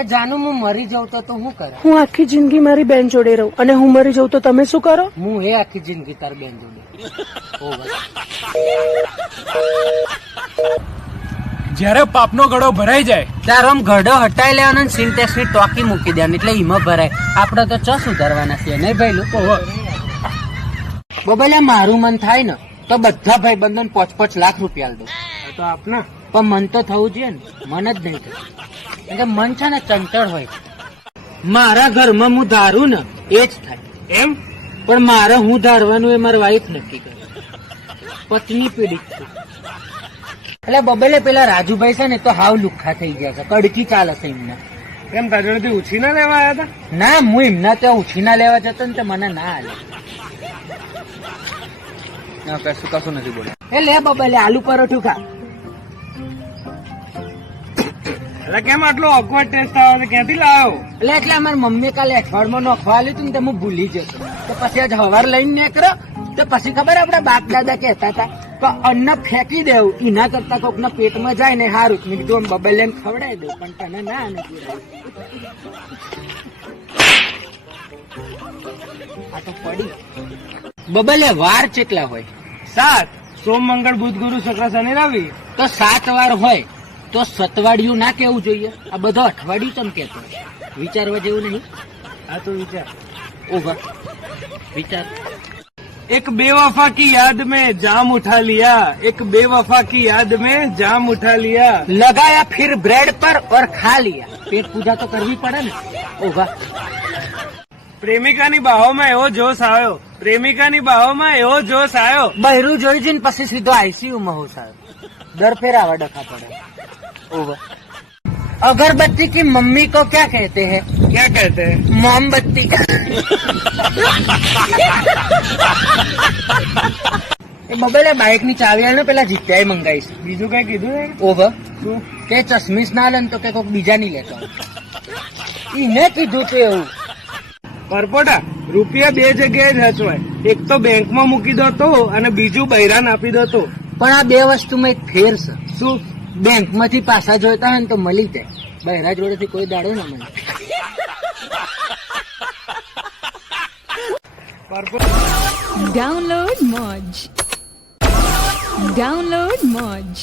એ જાનું હું મરી જાઉં તો હું કરે? હું આખી જિંદગી મારી બેન જોડે રહું અને હું મરી જાઉં તો તમે શું કરો? હું એ આખી જિંદગી તાર બેન જોડે. ઓ બસ. જયારે પાપનો ગળો ભરાઈ જાય ત્યારે આમ ગઢો હટાઈ લેવાનો, સિન્ટેક્સ ની ટોકી મૂકી દેવાની, એટલે એમાં ભરાય. આપડે તો ચો સુધારવાના છીએ નહીં ભાઈ લોકો? બબલે મારું મન થાય ને તો બધા ભાઈ બંધો 5-5 લાખ રૂપિયા દઉં તો આપને. પણ મન તો થવું જોઈએ ને. મન જ નહીં થયું. એટલે મન છે ને ચંચળ હોય. મારા ઘરમાં હું ધારું ને એ જ થાય એમ? પણ મારે હું ધારવાનું એ મારી વાઈફ નક્કી કરે. પત્ની પીડિત છું. એટલે બબલે પેલા રાજુભાઈ છે ને તો હાવ લુખ્ખા થઈ ગયા છે, કડકી ચાલે છે એમના. એમ તારી જોડેથી ઉછીના લેવા આવ્યા હતા? ના, હું એમના ત્યાં ઉછીના લેવા જતો ને તો મને ના હાલે. કશું નથી બોલ્યા. એ લે બબલે આલુ પરોઠું ખા. એટલે કેમ આટલો ઓકવર્ડ ટેસ્ટ આવે છે? ક્યાંથી લાવ્યો? એટલે અમારી મમ્મી કાલે અઠવાડિયામાં નોખવા આલ્યું હતું ને તો હું ભૂલી જતો. તો પછી આજ હવાર લઈને નીકળો તો પછી ખબર આપડા બાપ દાદા કહેતા હતા તો અન્ન ફેંકી દેવું એના કરતા કોક ના પેટમાં જાય ને હારું. મેં કીધું આમ બબલે ખવડાવી દઉં પણ તને ના નથી. આ તો પડી. બબલે વાર કેટલા હોય? 7. સોમ, મંગળ, બુધ, ગુરુ, શુક્ર, શનિ, રવિ. તો 7 વાર હોય તો સતવાડિયું ના કેવું જોઈએ? આ બધો અઠવાડિયું ચમ કેતો? વિચારવા જેવું નહીં. હા તો વિચાર. ઓહો વિચાર. एक बेवफा की याद में जाम उठा लिया, एक बेवफा की याद में जाम उठा लिया, लगाया फिर ब्रेड पर और खा लिया. पेट पूजा तो करवी પડે ને. ઓહો. પ્રેમિકાની બાહોમાં એવો જોશ આવ્યો, પ્રેમિકાની બાહોમાં એવો જોશ આવ્યો. બહેરું જોઈ જઈને પછી સીધો આઈસીયુ માં હો સાહેબ. દર ફેર આવા ડખા પડે. ઓહો. अगरबत्ती की मम्मी को क्या कहते हैं? क्या कहते हैं? मोमबत्ती. એ બબલે બાઇક ની ચાવી આને પેલા જીત્યાએ મંગાઈશ. બીજું કઈ કીધું? ઓહો. શું? કે ચશ્મીસ ના લે તો કે કોઈક બીજા ની લેતો. એને કીધું તો એવું. પરપોટા, રૂપિયા 2 જગ્યાએ જ હચવાય. એક તો બેંકમાં મૂકી દો તો અને બીજું બૈરાન આપી દો તો. પણ આ બે વસ્તુમાં એક ફેર છે. શું? બેંક માંથી પાછા જોઈતા હોય ને તો મળી જાય, બહેરા જોડેથી કોઈ દાડો ના મળે. Download Moj.